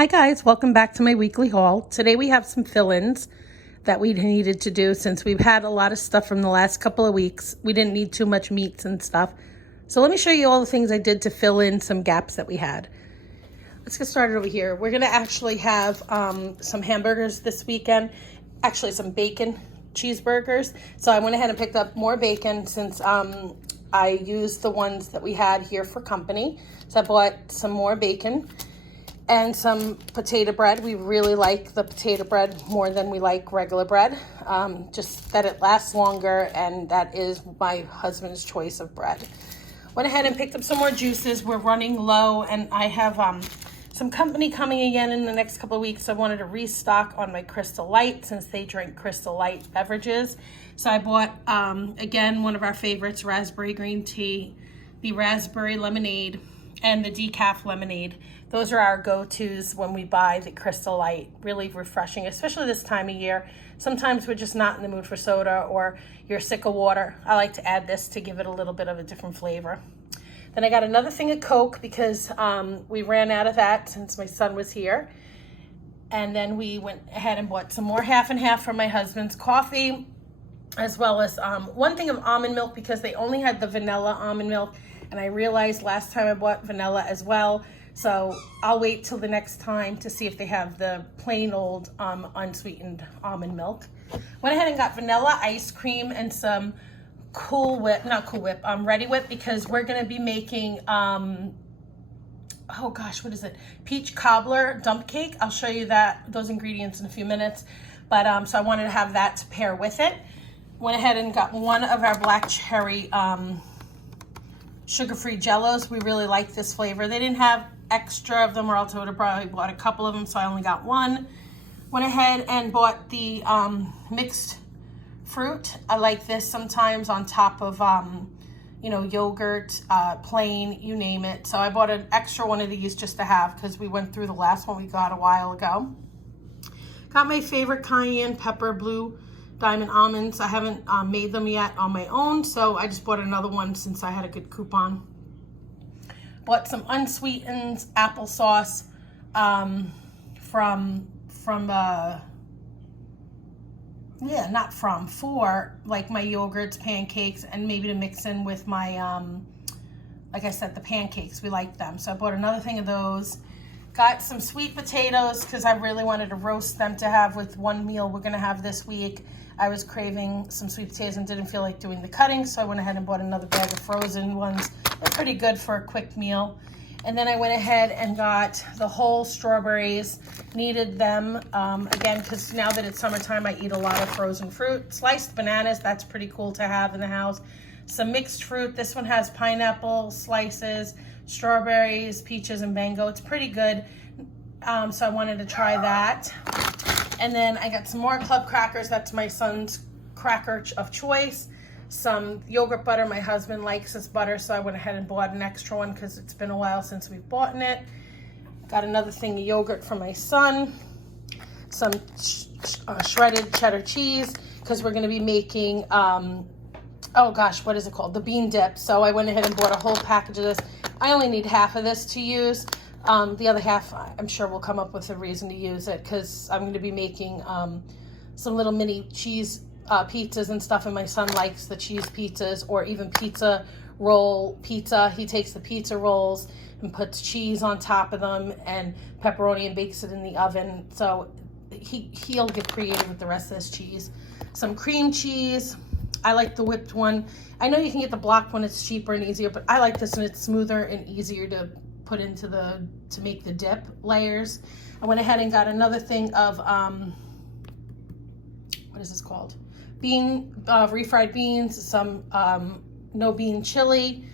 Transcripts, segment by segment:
Hi guys, welcome back to my weekly haul. Today we have some fill-ins that we needed to do since we've had a lot of stuff from the last couple of weeks. We didn't need too much meats and stuff. So let me show you all the things I did to fill in some gaps that we had. Let's get started over here. We're gonna actually have some hamburgers this weekend. Actually some bacon cheeseburgers. So I went ahead and picked up more bacon since I used the ones that we had here for company. So I bought some more bacon. And some potato bread. We really like the potato bread more than we like regular bread. Just that it lasts longer, and that is my husband's choice of bread. Went ahead and picked up some more juices. We're running low, and I have some company coming again in the next couple of weeks. So I wanted to restock on my Crystal Light since they drink Crystal Light beverages. So I bought, again, one of our favorites, raspberry green tea, the raspberry lemonade, and the decaf lemonade. Those are our go-tos when we buy the Crystal Light. Really refreshing, especially this time of year. Sometimes we're just not in the mood for soda or you're sick of water. I like to add this to give it a little bit of a different flavor. Then I got another thing of Coke because we ran out of that since my son was here. And then we went ahead and bought some more half and half for my husband's coffee, as well as one thing of almond milk because they only had the vanilla almond milk. And I realized last time I bought vanilla as well. So I'll wait till the next time to see if they have the plain old unsweetened almond milk. Went ahead and got vanilla ice cream and some Ready Whip because we're gonna be making, oh gosh, what is it? Peach cobbler dump cake. I'll show you those ingredients in a few minutes. But so I wanted to have that to pair with it. Went ahead and got one of our black cherry sugar-free Jellos. We really like this flavor. They didn't have extra of them or else I would have probably bought a couple of them, so I only got one. Went ahead and bought the mixed fruit. I like this sometimes on top of, yogurt, plain, you name it. So I bought an extra one of these just to have because we went through the last one we got a while ago. Got my favorite cayenne pepper blue diamond almonds. I haven't made them yet on my own, so I just bought another one since I had a good coupon. Bought some unsweetened applesauce for like my yogurts, pancakes, and maybe to mix in with my, like I said, the pancakes. We like them. So I bought another thing of those. Got some sweet potatoes because I really wanted to roast them to have with one meal we're going to have this week. I was craving some sweet potatoes and didn't feel like doing the cutting, so I went ahead and bought another bag of frozen ones. They're pretty good for a quick meal. And then I went ahead and got the whole strawberries. Needed them, again, because now that it's summertime, I eat a lot of frozen fruit. Sliced bananas, that's pretty cool to have in the house. Some mixed fruit. This one has pineapple slices, strawberries, peaches, and mango. It's pretty good, so I wanted to try that. And then I got some more club crackers. That's my son's cracker of choice. Some yogurt butter. My husband likes this butter, so I went ahead and bought an extra one because it's been a while since we've bought it. Got another thing of yogurt for my son. Some shredded cheddar cheese because we're going to be making, oh gosh, what is it called? The bean dip. So I went ahead and bought a whole package of this. I only need half of this to use. The other half, I'm sure we'll come up with a reason to use it because I'm going to be making some little mini cheese pizzas and stuff, and my son likes the cheese pizzas or even pizza roll pizza. He takes the pizza rolls and puts cheese on top of them and pepperoni and bakes it in the oven. So he'll get creative with the rest of this cheese. Some cream cheese. I like the whipped one. I know you can get the blocked one, it's cheaper and easier, but I like this one. It's smoother and easier to put into to make the dip layers. I went ahead and got another thing of, what is this called? Refried beans, some no bean chili.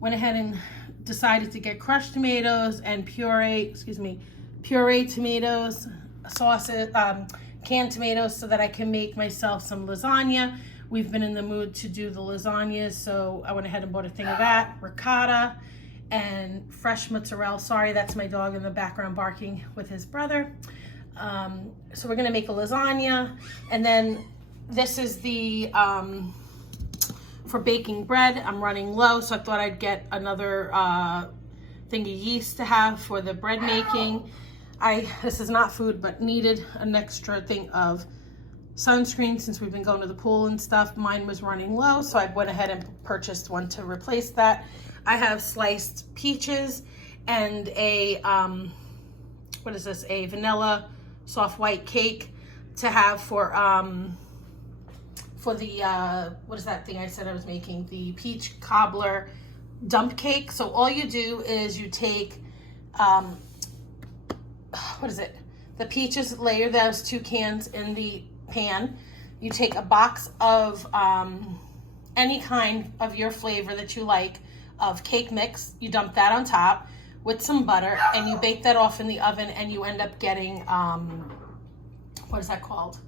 Went ahead and decided to get crushed tomatoes and pureed tomatoes, sauces, canned tomatoes so that I can make myself some lasagna. We've been in the mood to do the lasagnas, so I went ahead and bought a thing of that, ricotta, and fresh mozzarella. Sorry, that's my dog in the background barking with his brother. So we're gonna make a lasagna, and then this is the for baking bread. I'm running low, so I thought I'd get another thing of yeast to have for the bread making. this is not food, but needed an extra thing of sunscreen since we've been going to the pool and stuff. Mine was running low, so I went ahead and purchased one to replace that. I have sliced peaches and a, what is this, a vanilla soft white cake to have for the, what is that thing I said I was making? The peach cobbler dump cake. So all you do is you take, what is it? The peaches, layer those 2 cans in the pan. You take a box of any kind of your flavor that you like of cake mix. You dump that on top with some butter and you bake that off in the oven, and you end up getting, what is that called?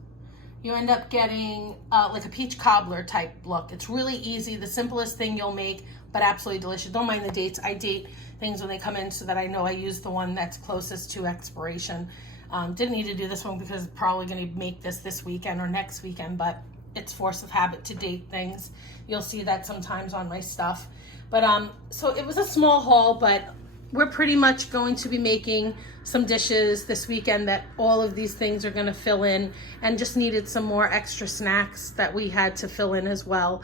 You end up getting like a peach cobbler type look. It's really easy, the simplest thing you'll make, but absolutely delicious. Don't mind the dates. I date things when they come in so that I know I use the one that's closest to expiration. Didn't need to do this one because I'm probably going to make this weekend or next weekend, but it's force of habit to date things. You'll see that sometimes on my stuff. But so it was a small haul, but we're pretty much going to be making some dishes this weekend that all of these things are going to fill in, and just needed some more extra snacks that we had to fill in as well.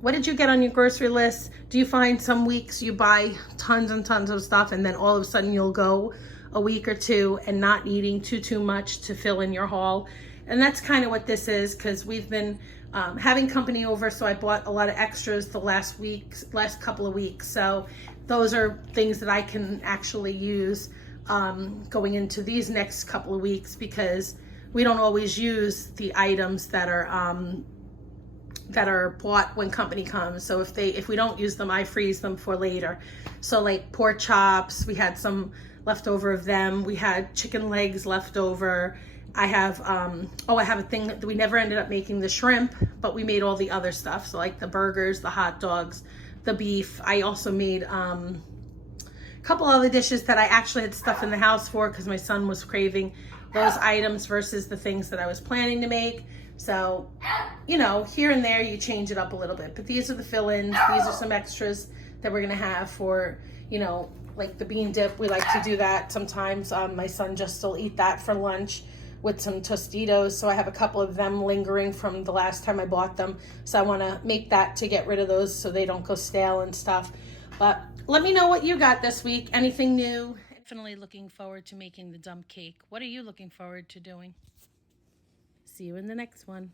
What did you get on your grocery list? Do you find some weeks you buy tons and tons of stuff and then all of a sudden you'll go a week or two and not needing too much to fill in your haul? And that's kind of what this is, because we've been having company over, so I bought a lot of extras the last couple of weeks. So those are things that I can actually use going into these next couple of weeks, because we don't always use the items that are bought when company comes. So if we don't use them, I freeze them for later. So like pork chops, we had some leftover of them. We had chicken legs left over. I have I have a thing that we never ended up making, the shrimp, but we made all the other stuff. So like the burgers, the hot dogs, the beef. I also made a couple other dishes that I actually had stuff in the house for, because my son was craving those items versus the things that I was planning to make. So, you know, here and there you change it up a little bit, but these are the fill-ins. These are some extras that we're gonna have for, you know, like the bean dip. We like to do that sometimes. My son just will eat that for lunch with some Tostitos. So I have a couple of them lingering from the last time I bought them. So I wanna make that to get rid of those so they don't go stale and stuff. But let me know what you got this week. Anything new? Definitely looking forward to making the dump cake. What are you looking forward to doing? See you in the next one.